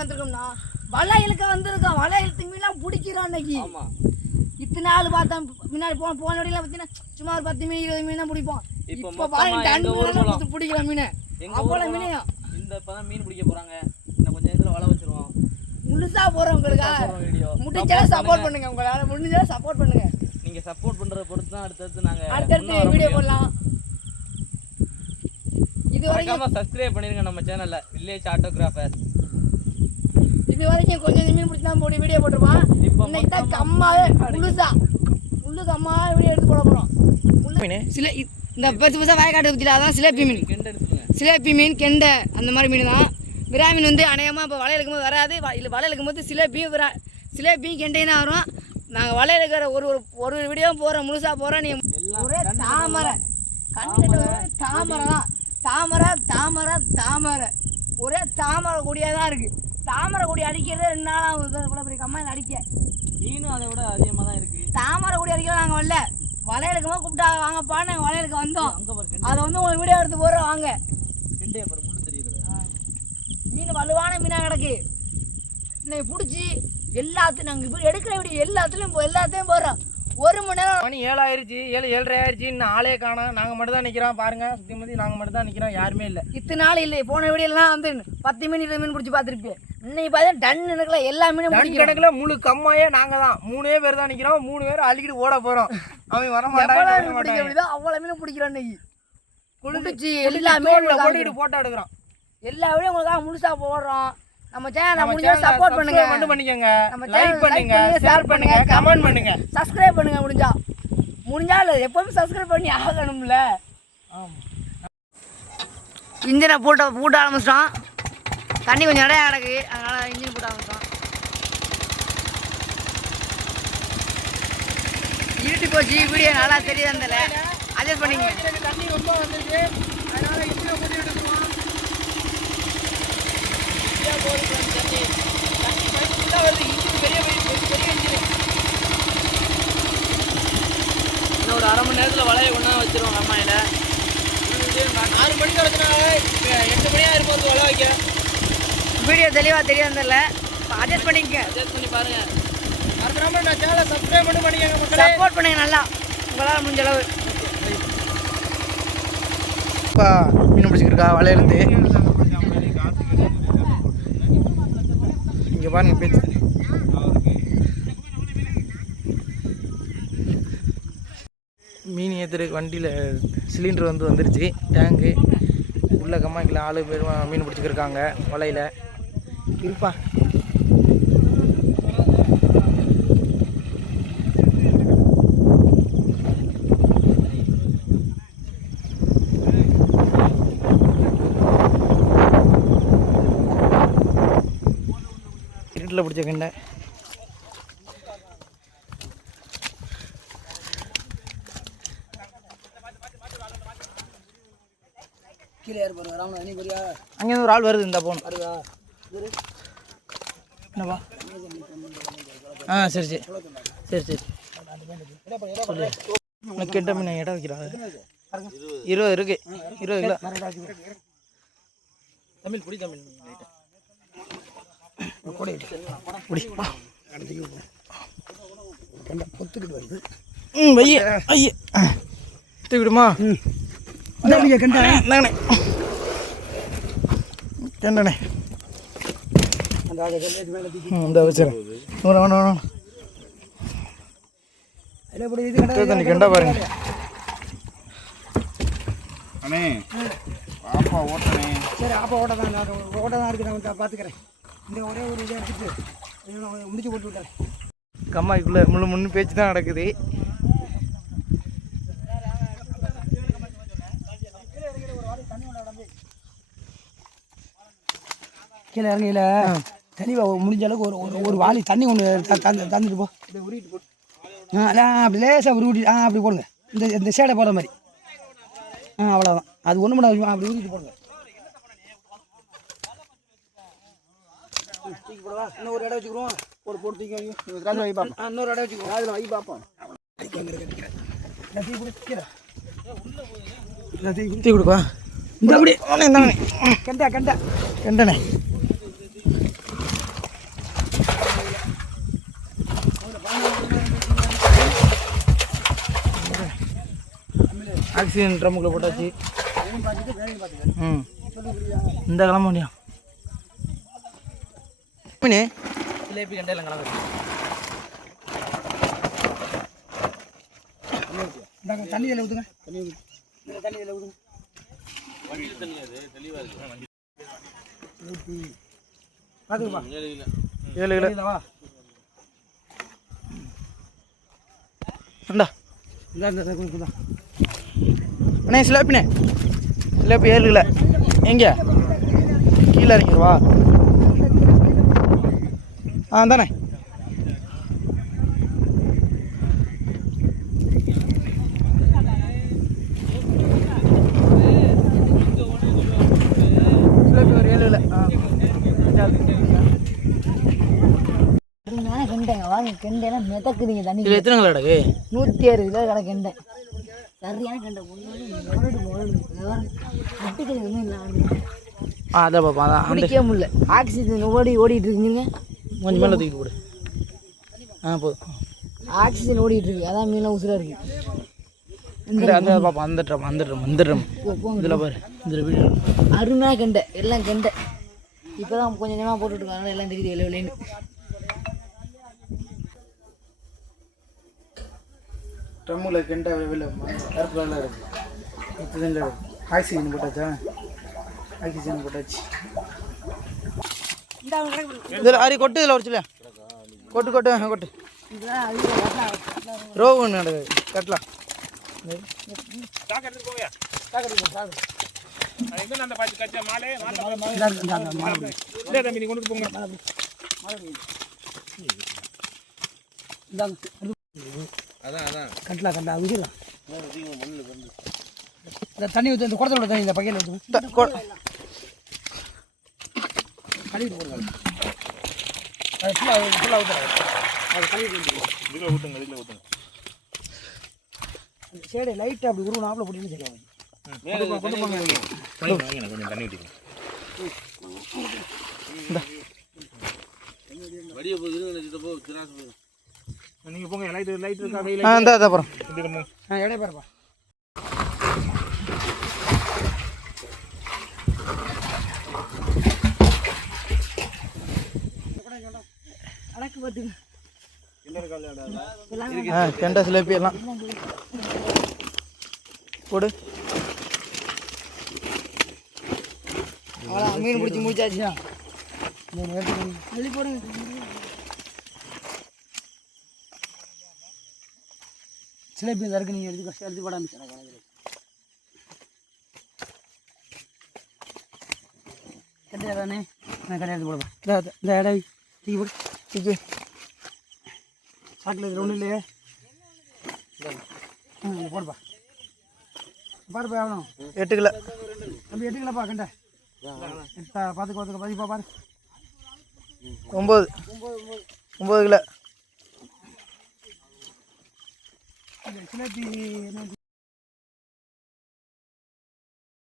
வந்திருக்கோம்னா வலை இழுக்க வந்திருக்கோம். வலை இழுத்து மீன்லாம் பிடிக்கிறோம் இன்னைக்கு. இத்தனை நாள் பார்த்தா முன்னாடி போன வழியெல்லாம் பார்த்தீங்கன்னா சும்மா ஒரு 10 மீன் 20 மீன் தான் பிடிப்போம். இப்போ பாருங்க டன் மீன் பிடிக்கிற மீன் அவ்வளோ மீனையும் இந்த இப்பதான் மீன் பிடிக்க போறாங்க. இன்னும் கொஞ்சம் நேரத்தில் வலை வச்சிருவோம். முழுசா போறோம் உங்களுக்கு. முடிஞ்சா சப்போர்ட் பண்ணுங்க. உங்களால முடிஞ்சா சப்போர்ட் பண்ணுங்க. நீங்க சப்போர்ட் பண்றத பொறுத்து தான் அடுத்தடுத்து வீடியோ போடலாம். இது வரைக்கும் சப்ஸ்கிரைப் பண்ணிருங்க நம்ம சேனல்ல வில்லேஜ் ஆட்டோகிராஃபர். இது வரைக்கும் கொஞ்சம் மீன் பிடிச்சி தான் போட்டு வீடியோ போட்டுருப்பான். இன்னைக்கு தான் கம்மாவே முள்ளு கம்மாவே வீடியோ எடுத்து போட போறோம். சில இந்த பெருசா வயக்காட்டு பத்தில அதான் சிலேபி மீன். சிலேபி மீன் கெண்டை அந்த மாதிரி மீன் தான். விரா மீன் வந்து அநேகமாக இப்போ வலை எடுக்கும்போது வராது. இல்லை வலை எடுக்கும்போது சிலேபியும் கெண்டையும் தான் வரும். நாங்கள் வலை எடுக்கிற ஒரு வீடியோ போகிறோம், முழுசாக போகிறோம். நீங்கள் ஒரே தாமரை கண்டு தாமரை தான். தாமரை ஒரே தாமரை கொடியாக தான் இருக்குது. தாமரை கொடி அடிக்கிறதே 2 நாளாக இவ்வளோ பெரிய கம்மாயில் அடிக்க. மீனும் அதை விட அதிகமாக தான் இருக்குது. தாமரை கொடி அடிக்கலாம் நாங்கள் வரல. வலை எடுக்கும்போது கூப்பிட்டா வாங்கப்பா, நாங்கள் வலை எடுக்க வந்தோம். அதை வந்து உங்களுக்கு வீடியோ எடுத்து போகிறோம் வாங்க. கெண்டையை பாரு, முள்ளு தெரியுது. மீன் வலுவான மீனாக கிடக்கு. இன்னைக்கு பிடிச்சி எல்லாத்தையும் நாங்கள் இப்போ எடுக்கிற வீடியோ எல்லாத்தையும் போடுறோம். 1 மணி நேரம் மணி 7 ஆயிடுச்சு, 7-7:30 ஆயிடுச்சு. இன்னும் ஆளே காணோம். நாங்கள் மட்டும் தான் நிற்கிறோம். பாருங்க சுற்றி முற்றி நாங்கள் மட்டும் தான் நிற்கிறோம். யாருமே இல்லை. இத்தனை நாள் இல்லை. போன வீடியோலாம் வந்து 10 மீன் 20 மீன் பிடிச்சி பார்த்துருப்பேன். இன்னைக்கு பார்த்தா டன் கணக்கில் எல்லா மீனும் டன் கணக்கில் முழு கம்மாயே நாங்கள் தான் 3 பேர் தான் நிற்கிறோம். 3 பேர் அள்ளிக்கிட்டு ஓட போகிறோம். அவன் வர மாட்டான். பிடிக்க முடியுதோ அவ்வளோ மீனும் பிடிக்கிறோம். இன்னைக்கு குளிச்சு எல்லா மீனும் போட்டுக்கிட்டு போட்டோ எடுக்கிறோம். எல்லா வீடியோ உங்களுக்காக முழுசாக போடுறோம். நம்ம சேனலை முடிஞ்சா சப்போர்ட் பண்ணுங்க. பண்ணிக்கங்க, லைக் பண்ணுங்க, ஷேர் பண்ணுங்க, கமெண்ட் பண்ணுங்க, சப்ஸ்கிரைப் பண்ணுங்க. முடிஞ்சா எப்பவுமே சப்ஸ்கிரைப் பண்ணி ஆகணும்ல. இன்ஜினை போட்டு ஆரம்பிச்சிட்டோம். தண்ணி கொஞ்சம் நிறையா கிடக்கு, அதனால இன்ஜின் போட்டு ஆரம்பிச்சிட்டோம். இருட்டி போச்சு, வீடியோ நல்லா தெரியுது. அந்த அட்ஜஸ்ட் பண்ணிங்க. தண்ணி ரொம்ப வந்துருக்கு, அதனால இன்ஜினை போட்டு எடுத்துருவோம். இன்னும் ஒரு 1/2 மணி நேரத்தில் வலையை கொண்டா வச்சிருவோம் கம்மாயில். 6 மணிக்கு வரதுனால 8 மணியாக இருக்கும் வலை வைக்க. வீடியோ தெளிவாக தெரியாதுல்ல, அட்ஜஸ்ட் பண்ணிக்கங்க. அட்ஜஸ்ட் பண்ணி பாருங்கள். மறக்காம நான் சேனலை சப்ஸ்கிரைப் பண்ணிக்கங்க மக்களே. சப்போர்ட் பண்ணுங்க நல்லா, உங்களால் முடிஞ்ச அளவு. இப்போ மீன் பிடிச்சிருக்கா வலையிலேருந்து. இங்கே பாருங்க பேச்சு. மீன் ஏற்றுறதுக்கு வண்டியில் சிலிண்டர் வந்துருச்சு. டேங்கு உள்ள கம்மாய்க்கில் ஆளு பேர் மீன் பிடிச்சிக்கிருக்காங்க வலையில். இருப்பா இருட்டில் பிடிச்ச கண்டை. அங்கே ஒரு ஆள் வருது. இந்த போகணும். என்னப்பா? சரி கெட்ட மீன் இடம் வைக்கிறாங்க. 20 இருக்கு. 20 கிலோ. தமிழ் பிடி தமிழ் விடுமா? கண்டனே கண்டா பாருங்க. சரி, ஆப்பா ஓட்ட தான் இருக்கு. நான் பார்த்துக்கிறேன். இந்த ஒரே ஒரு இதை எடுத்துட்டு முடிச்சு போட்டு விட்டேன். கம்மாய்க்குள்ளே முன்னு பேச்சு தான் நடக்குது. கீழே இறங்கையில் தெளிவாக முடிஞ்ச அளவுக்கு ஒரு வாளி தண்ணி ஒன்று தந்துட்டு போ. அப்படி லேசாக உருட்டி அப்படி போடுங்க. இந்த சேடை போடுற மாதிரி. அவ்வளோதான். அது ஒன்று பண்ண அப்படி ஊற்றிட்டு போடுங்க. தூக்கி போடுவா. இன்னொரு இடம் வச்சுக்கிறோம். போட்டு தூக்கி வை பார்ப்போம். இன்னொரு இடம் வச்சுக்கிறோம். அதில் வை பார்ப்போம். தூக்கி கொடுப்பா. இந்த அப்படி கண்டனே ஆக்சிஜன் ட்ரம்முக்குள்ள போட்டாச்சு. ம் இந்த கிளம்ப முடியும் மீன் ஜிலேபி கண்டையில் கிளம்பு. தண்ணி இதில் ஊற்றுங்க. தண்ணி இதில் ஊற்றுங்க. பார்த்துக்குப்பா 7 கிலோ இந்தா அண்ணே சிலேப்பிண்ணே சிலேப்பி 7 கிலோ எங்கே கீழே இறங்கிடுவா தானே சிலேப்பி ஒரு 7 கிலோ கெண்டைங்க வாங்க கெண்டைலாம் மிதக்குதுங்க தண்ணி. இதில் எத்தனை கிலோ கிடக்கு? 106 கிலோ கிடக்கு கெண்டை. சரியான கெண்டை அதான் பாப்பா அதான் குடிக்க முடியல. ஆக்சிஜன் ஓடிட்டு இருக்குங்க. கொஞ்சம் மேலே தூக்கிட்டு போடு. போதும். ஆக்சிஜன் ஓடிட்டு இருக்கு. அதான் மீன்லாம் உசுராக இருக்கு. அந்த பாப்பா அந்த ட்ரம் இதில் பாரு இதில் வீடு அருமையாக கெண்டை எல்லாம் கெண்டை. இப்போ தான் கொஞ்சம் கொஞ்சமாக போட்டுட்ருக்காங்க. எல்லாம் தெரியுது வெள்ளை வெள்ளைன்னு. ட்ரம்மில் கெண்டை வெளில கருப்பு கலரில் இருக்குது. ஆக்சிஜன் போட்டாச்சா? ஆக்சிஜன் போட்டாச்சு. இதில் அரி கொட்டு இதில் ஒரு சில கொட்டு கொட்டு ரோவு ஒன்று நடக்குது கட்டலாம். கட்டலாம் விடலாம். இந்த தண்ணி ஊற்று இந்த குடத்தில் தண்ணி இந்த பகையில் ஊற்றுங்க. கழுவிட்டு போடுங்க. அது ஃபுல்லாக ஊற்றுறாங்க. அது கழுவிட்டு ஊற்றுங்க. சரி லைட்டாக அப்படி உருவம் நாப்பில் போட்டு சரியாகும். கொஞ்சம் தண்ணி ஊற்றிக்கலாம். நீங்கள் போங்க. லைட் இருக்கா? இந்த அப்புறம் இடையே பாருப்பா. கெண்டை சிலேப்பி எல்லாம் போடு. மீன் பிடிச்சி முடிச்சாச்சுண்ணா. அள்ளி போடுங்க. சிலேப்பி இந்த இருக்கு. நீங்கள் எடுத்து போட கெண்டையா தானே? நான் கடையை எடுத்து போடுவேன். இந்த இடம் தூக்கி போடு. தூக்கி சாக்கில் இதில் ஒன்றும் இல்லையே. போடுப்பா. பாருப்பா எவ்வளோ? 8 கிலோ. தம்பி 8 கிலோப்பா கண்டை. பார்த்துக்கோ பதிப்பா பாரு. 9 கிலோ. சிலேப்பி